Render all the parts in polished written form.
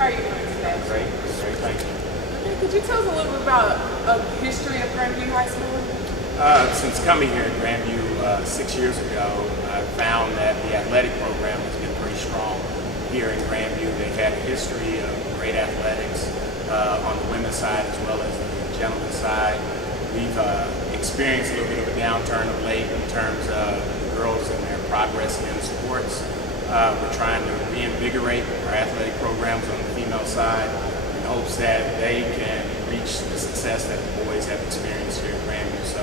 How are you doing today? Great, thank you. Okay, could you tell us a little bit about the history of Grandview High School? Since coming here at Grandview 6 years ago, I found that the athletic program has been pretty strong here in Grandview. They've had a history of great athletics on the women's side as well as the gentlemen's side. We've experienced a little bit of a downturn of late in terms of the girls and their progress in sports. We're trying to reinvigorate our athletic programs on the female side in hopes that they can reach the success that the boys have experienced here at Grandview. So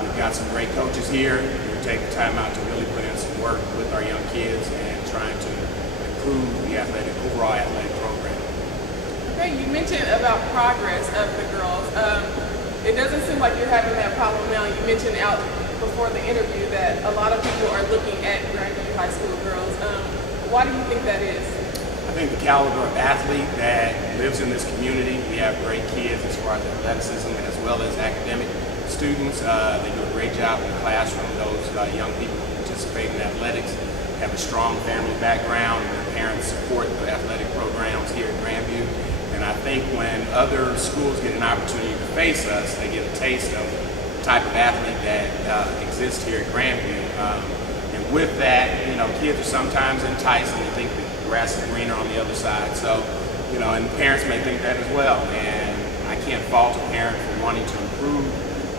we've got some great coaches here who take the time out to really put in some work with our young kids and trying to improve the overall athletic program. Okay, you mentioned about progress of the girls. It doesn't seem like you're having that problem now. You mentioned out before the interview that a lot of people are looking at Grandview High School girls. Why do you think that is? I think the caliber of athlete that lives in this community. We have great kids as far as athleticism as well as academic students. They do a great job in the classroom. Those young people who participate in athletics have a strong family background and their parents support the athletic programs here at Grandview. And I think when other schools get an opportunity to face us, they get a taste of the type of athlete that exists here at Grandview. And with that, kids are sometimes enticed and they think the grass is greener on the other side. So, and parents may think that as well. And I can't fault a parent for wanting to improve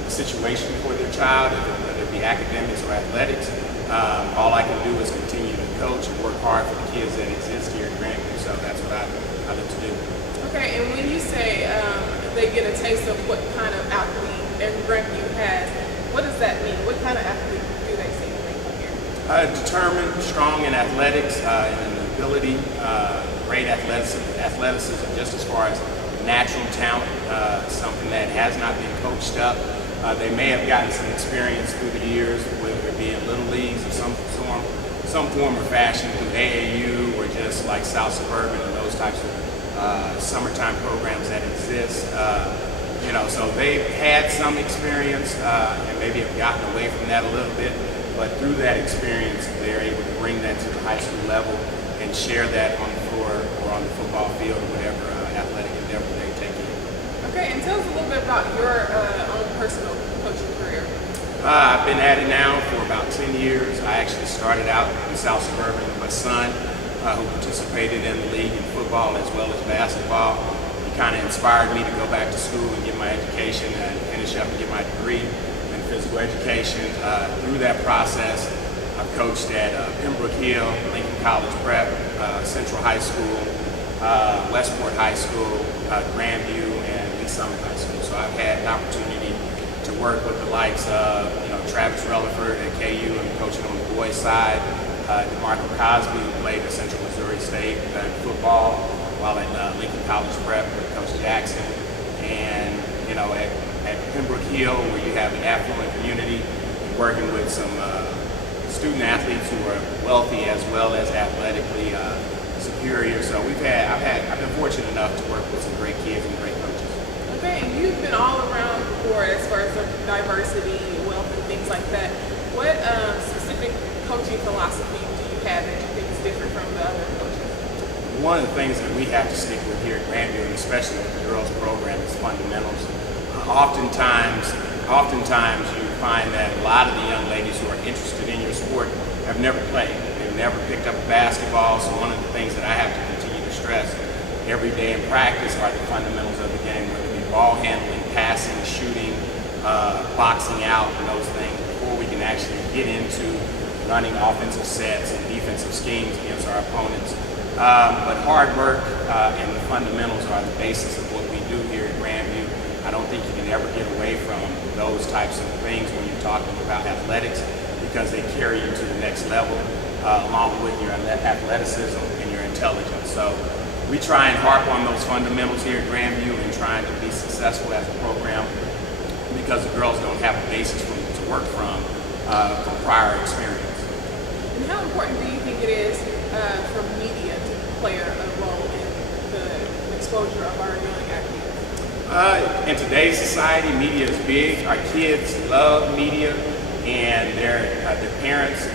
the situation for their child, whether it be academics or athletics. All I can do is continue to coach and work hard for the kids that exist here at Grandview. So that's what I look to do. Okay, and when you say they get a taste of what kind of athlete Grandview has, what does that mean? What kind of athlete do they see when they come here? Determined, strong in athletics, and an ability, great athleticism just as far as natural talent, something that has not been coached up. They may have gotten some experience through the years, whether it be in little leagues or some form or fashion through AAU or just like South Suburban and those types of summertime programs that exist. So they've had some experience and maybe have gotten away from that a little bit, but through that experience, they're able to bring that to the high school level and share that on the floor or on the football field or whatever athletic endeavor they take in. Okay, and tell us a little bit about your own personal coaching career. I've been at it now for about 10 years. I actually started out in South Suburban with my son, who participated in the league in football as well as basketball. He kind of inspired me to go back to school and get my education and finish up and get my degree in physical education. Through that process, I've coached at Pembroke Hill, Lincoln College Prep, Central High School, Westport High School, Grandview, and Lee Summit High School. So I've had an opportunity to work with the likes of Travis Relaford at KU and coaching on the boys' side. DeMarco Cosby, who played at Central Missouri State in football while at Lincoln College Prep with Coach Jackson. And, at Pembroke Hill, where you have an affluent community, working with some student athletes who are wealthy as well as athletically superior. So I've been fortunate enough to work with some great kids and great coaches. Okay, and you've been all around the board as far as the diversity, wealth, and things like that. What specific coaching philosophy do you have that you think is different from the other coaches? One of the things that we have to stick with here at Grandview, and especially with the girls program, is fundamentals. Oftentimes you find that a lot of the young ladies who are interested in your sport have never played. They've never picked up a basketball. So one of the things that I have to continue to stress every day in practice are the fundamentals of the game, whether it be ball handling, passing, shooting, boxing out, and those things before we can actually get into running offensive sets and defensive schemes against our opponents. But hard work and the fundamentals are the basis of what we do here at Grandview. I don't think you can ever get away from those types of things when you're talking about athletics because they carry you to the next level along with your athleticism and your intelligence. So we try and harp on those fundamentals here at Grandview and trying to be successful as a program because the girls don't have a basis to work from prior experience. And how important do you think it is for media to play a role in the exposure of our young athletes? In today's society, media is big. Our kids love media, and their parents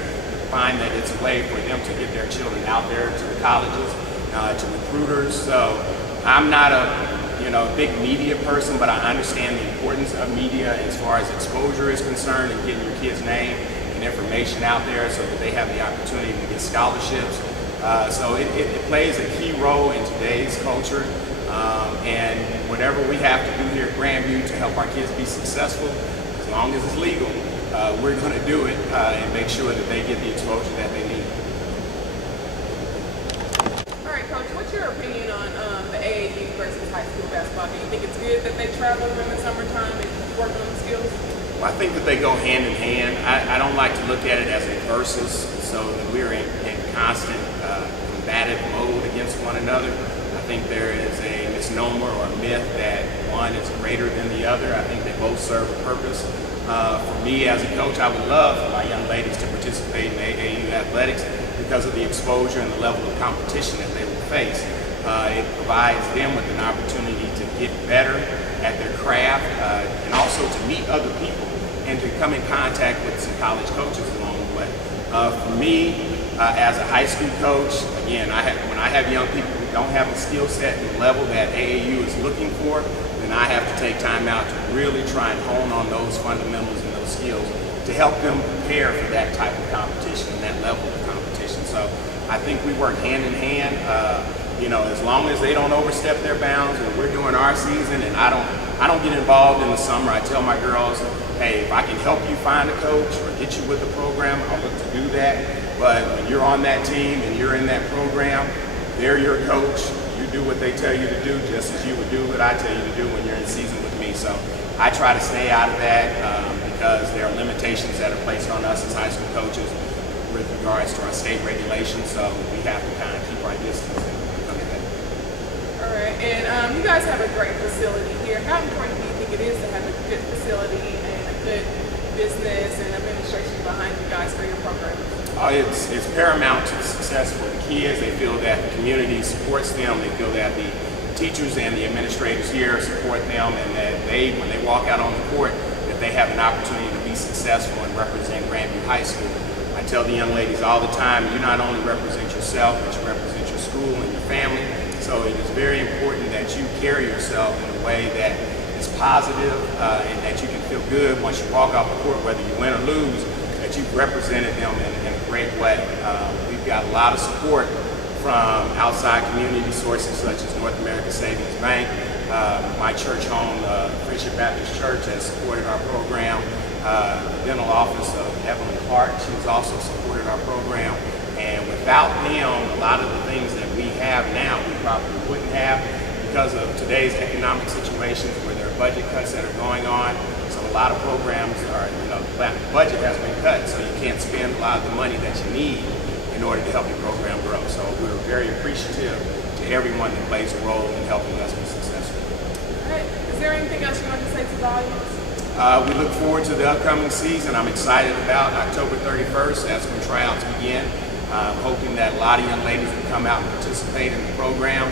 find that it's a way for them to get their children out there to the colleges to recruiters. So I'm not a big media person, but I understand the importance of media as far as exposure is concerned and getting your kids' name and information out there so that they have the opportunity to get scholarships. So it plays a key role in today's culture. And whatever we have to do here at Grandview to help our kids be successful, as long as it's legal, we're going to do it and make sure that they get the exposure that they need. All right, Coach, what's your opinion on the AAU versus high school basketball? Do you think it's good that they travel in the summertime and work on the skills? Well, I think that they go hand in hand. I don't like to look at it as a versus, so that we're in constant combative mode against one another. I think there is a misnomer or a myth that one is greater than the other. I think they both serve a purpose. For me as a coach, I would love for my young ladies to participate in AAU athletics because of the exposure and the level of competition that they will face. It provides them with an opportunity to get better at their craft and also to meet other people and to come in contact with some college coaches along the way. For me, as a high school coach, again, when I have young people who don't have the skill set and the level that AAU is looking for, then I have to take time out to really try and hone on those fundamentals and those skills to help them prepare for that type of competition and that level of competition. So I think we work hand in hand. As long as they don't overstep their bounds and we're doing our season, and I don't get involved in the summer. I tell my girls, hey, if I can help you find a coach or get you with the program, I'll look to do that. But when you're on that team and you're in that program, they're your coach. You do what they tell you to do, just as you would do what I tell you to do when you're in season with me. So I try to stay out of that because there are limitations that are placed on us as high school coaches with regards to our state regulations. So we have to kind of keep our distance. All right, and you guys have a great facility here. How important do you think it is to have a good facility and a good business and administration behind you guys for your program? It's paramount to the success for the kids. They feel that the community supports them. They feel that the teachers and the administrators here support them, and that when they walk out on the court, that they have an opportunity to be successful and represent Grandview High School. I tell the young ladies all the time, you not only represent yourself, but you represent your school and your family. So it is very important that you carry yourself in a way that is positive and that you can feel good once you walk off the court, whether you win or lose, that you've represented them in a great way. We've got a lot of support from outside community sources such as North American Savings Bank. My church home, Friendship Baptist Church, has supported our program. The dental office of Evelyn Clark, she's also supported our program. And without them, a lot of the things that we have now, we probably wouldn't have because of today's economic situations where there are budget cuts that are going on. So a lot of programs are, the budget has been cut, so you can't spend a lot of the money that you need in order to help your program grow. So we're very appreciative to everyone that plays a role in helping us be successful. All right. Is there anything else you want to say to the audience? We look forward to the upcoming season. I'm excited about October 31st. That's when tryouts begin. I'm hoping that a lot of young ladies will come out and participate in the program.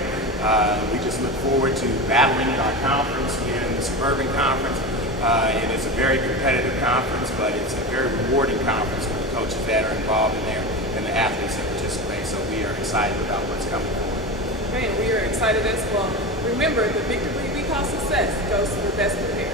We just look forward to battling in our conference here in the Suburban Conference. And it's a very competitive conference, but it's a very rewarding conference for the coaches that are involved in there and the athletes that participate. So we are excited about what's coming forward. Man, we are excited as well. Remember, the victory we call success goes to the best prepared.